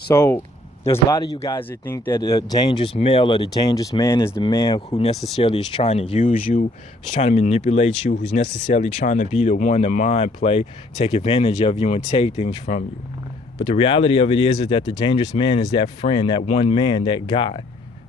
So there's a lot of you guys that think that a dangerous male or the dangerous man is the man who necessarily is trying to use you, who's trying to manipulate you, who's necessarily trying to be the one to mind play, take advantage of you and take things from you. But the reality of it is that the dangerous man is that friend, that one man, that guy.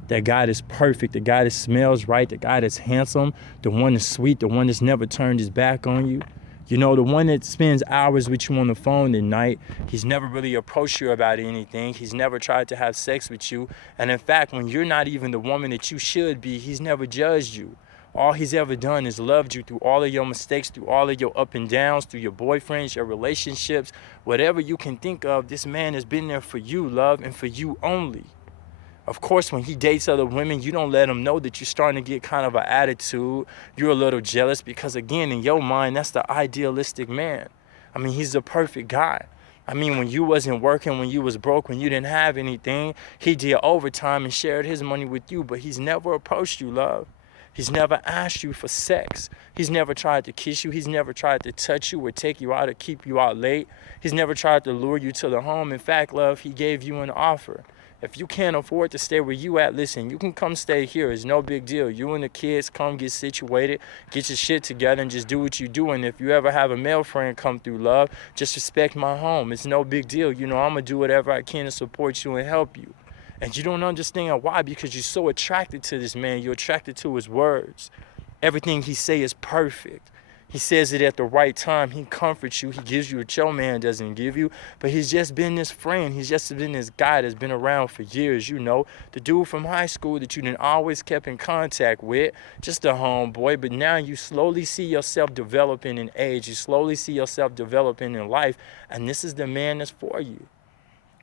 That guy that's perfect, the guy that smells right, the guy that's handsome, the one that's sweet, the one that's never turned his back on you. You know, the one that spends hours with you on the phone at night. He's never really approached you about anything. He's never tried to have sex with you. And in fact, when you're not even the woman that you should be, he's never judged you. All he's ever done is loved you through all of your mistakes, through all of your up and downs, through your boyfriends, your relationships, whatever you can think of. This man has been there for you, love, and for you only. Of course, when he dates other women, you don't let him know that you're starting to get kind of an attitude. You're a little jealous because, again, in your mind, that's the idealistic man. I mean, he's the perfect guy. I mean, when you wasn't working, when you was broke, when you didn't have anything, he did overtime and shared his money with you, but he's never approached you, love. He's never asked you for sex. He's never tried to kiss you. He's never tried to touch you or take you out or keep you out late. He's never tried to lure you to the home. In fact, love, he gave you an offer. If you can't afford to stay where you at, listen, you can come stay here. It's no big deal. You and the kids come get situated, get your shit together, and just do what you do. And if you ever have a male friend come through, love, just respect my home. It's no big deal. You know, I'm going to do whatever I can to support you and help you. And you don't understand why, because you're so attracted to this man. You're attracted to his words. Everything he say is perfect. He says it at the right time. He comforts you. He gives you what your man doesn't give you. But he's just been this friend. He's just been this guy that's been around for years, you know. The dude from high school that you didn't always kept in contact with. Just a homeboy. But now you slowly see yourself developing in age. You slowly see yourself developing in life. And this is the man that's for you.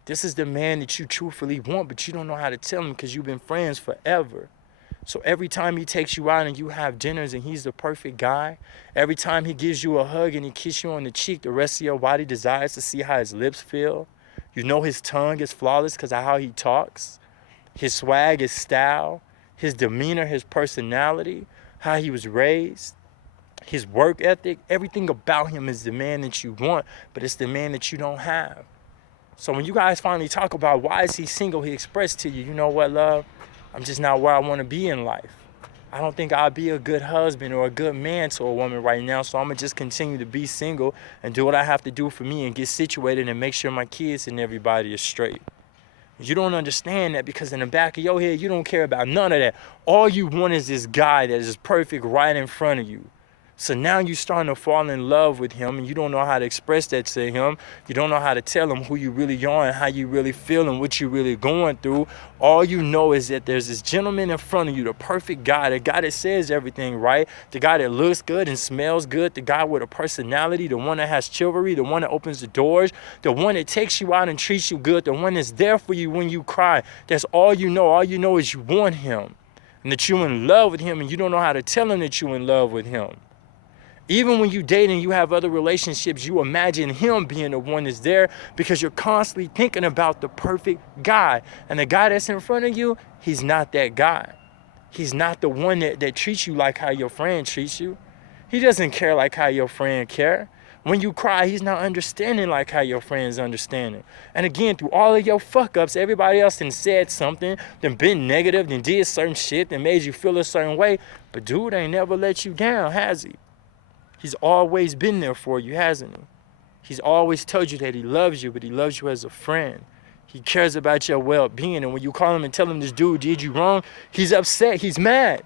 This is the man that you truthfully want, but you don't know how to tell him because you've been friends forever. So every time he takes you out and you have dinners and he's the perfect guy, every time he gives you a hug and he kisses you on the cheek, the rest of your body desires to see how his lips feel. You know his tongue is flawless because of how he talks. His swag, his style, his demeanor, his personality, how he was raised, his work ethic, everything about him is the man that you want, but it's the man that you don't have. So when you guys finally talk about why is he single, he expressed to you, you know what, love? I'm just not where I want to be in life. I don't think I'll be a good husband or a good man to a woman right now, so I'm going to just continue to be single and do what I have to do for me and get situated and make sure my kids and everybody is straight. You don't understand that because in the back of your head, you don't care about none of that. All you want is this guy that is perfect right in front of you. So now you're starting to fall in love with him and you don't know how to express that to him. You don't know how to tell him who you really are and how you really feel and what you're really going through. All you know is that there's this gentleman in front of you, the perfect guy, the guy that says everything right, the guy that looks good and smells good, the guy with a personality, the one that has chivalry, the one that opens the doors, the one that takes you out and treats you good, the one that's there for you when you cry. That's all you know. All you know is you want him and that you're in love with him and you don't know how to tell him that you're in love with him. Even when you date and you have other relationships, you imagine him being the one that's there because you're constantly thinking about the perfect guy. And the guy that's in front of you, he's not that guy. He's not the one that treats you like how your friend treats you. He doesn't care like how your friend care. When you cry, he's not understanding like how your friend's understanding. And again, through all of your fuck-ups, everybody else done said something, done been negative, done did certain shit, that made you feel a certain way. But dude ain't never let you down, has he? He's always been there for you, hasn't he? He's always told you that he loves you, but he loves you as a friend. He cares about your well-being. And when you call him and tell him this dude did you wrong, he's upset. He's mad.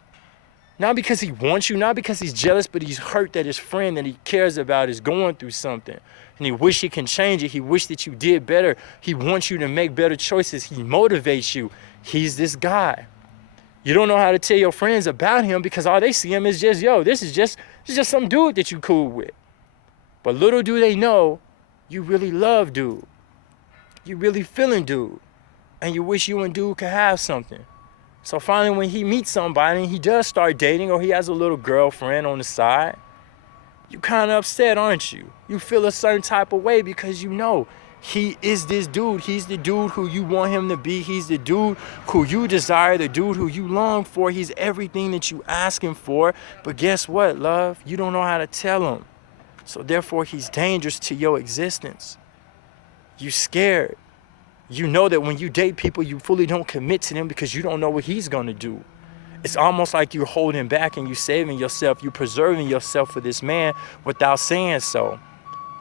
Not because he wants you, not because he's jealous, but he's hurt that his friend that he cares about is going through something. And he wish he can change it. He wish that you did better. He wants you to make better choices. He motivates you. He's this guy. You don't know how to tell your friends about him because all they see him is just, yo, this is just some dude that you cool with. But little do they know, you really love dude. You really feeling dude. And you wish you and dude could have something. So finally when he meets somebody and he does start dating or he has a little girlfriend on the side, you kind of upset, aren't you? You feel a certain type of way because you know he is this dude. He's the dude who you want him to be. He's the dude who you desire, the dude who you long for. He's everything that you asking for. But guess what, love? You don't know how to tell him. So therefore, he's dangerous to your existence. You scared. You know that when you date people, you fully don't commit to them because you don't know what he's going to do. It's almost like you're holding back and you're saving yourself. You're preserving yourself for this man without saying so.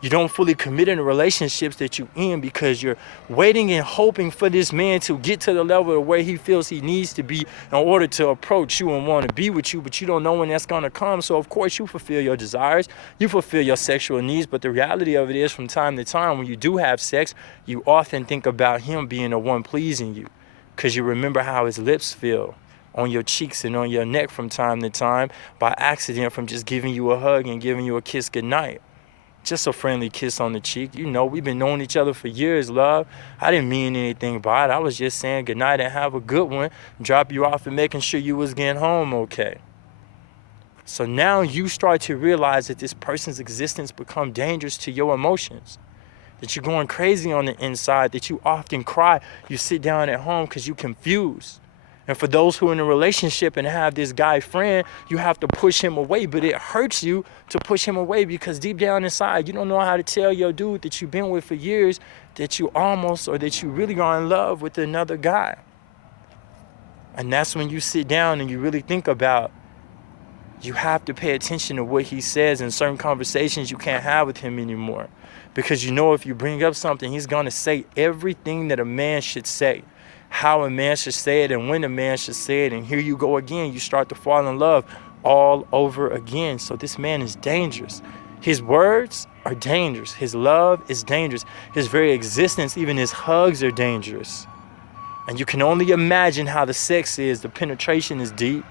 You don't fully commit in the relationships that you're in because you're waiting and hoping for this man to get to the level of where he feels he needs to be in order to approach you and want to be with you, but you don't know when that's going to come. So, of course, you fulfill your desires, you fulfill your sexual needs, but the reality of it is from time to time when you do have sex, you often think about him being the one pleasing you because you remember how his lips feel on your cheeks and on your neck from time to time by accident from just giving you a hug and giving you a kiss goodnight. Just a friendly kiss on the cheek. You know, we've been knowing each other for years, love. I didn't mean anything by it. I was just saying goodnight and have a good one. Drop you off and making sure you was getting home okay. So now you start to realize that this person's existence become dangerous to your emotions. That you're going crazy on the inside, that you often cry. You sit down at home because you're confused. And for those who are in a relationship and have this guy friend, you have to push him away, but it hurts you to push him away because deep down inside, you don't know how to tell your dude that you've been with for years that you almost or that you really are in love with another guy. And that's when you sit down and you really think about, you have to pay attention to what he says in certain conversations you can't have with him anymore. Because you know if you bring up something, he's going to say everything that a man should say. How a man should say it and when a man should say it. And here you go again. You start to fall in love all over again. So this man is dangerous. His words are dangerous. His love is dangerous. His very existence, even his hugs are dangerous. And you can only imagine how the sex is. The penetration is deep.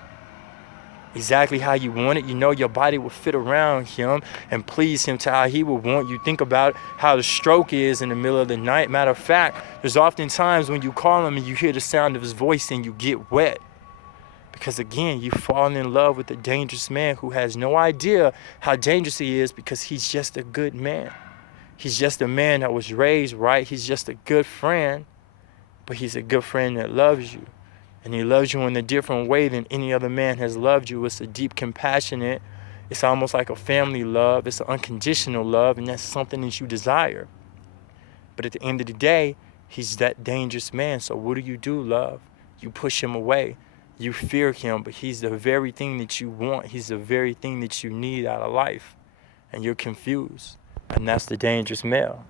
Exactly how you want it. You know your body will fit around him and please him to how he will want you. Think about how the stroke is in the middle of the night. Matter of fact, there's often times when you call him and you hear the sound of his voice and you get wet. Because again, you fall in love with a dangerous man who has no idea how dangerous he is because he's just a good man. He's just a man that was raised right. He's just a good friend, but he's a good friend that loves you. And he loves you in a different way than any other man has loved you. It's a deep, compassionate, it's almost like a family love. It's an unconditional love, and that's something that you desire. But at the end of the day, he's that dangerous man. So what do, love? You push him away. You fear him, but he's the very thing that you want. He's the very thing that you need out of life. And you're confused. And that's the dangerous male.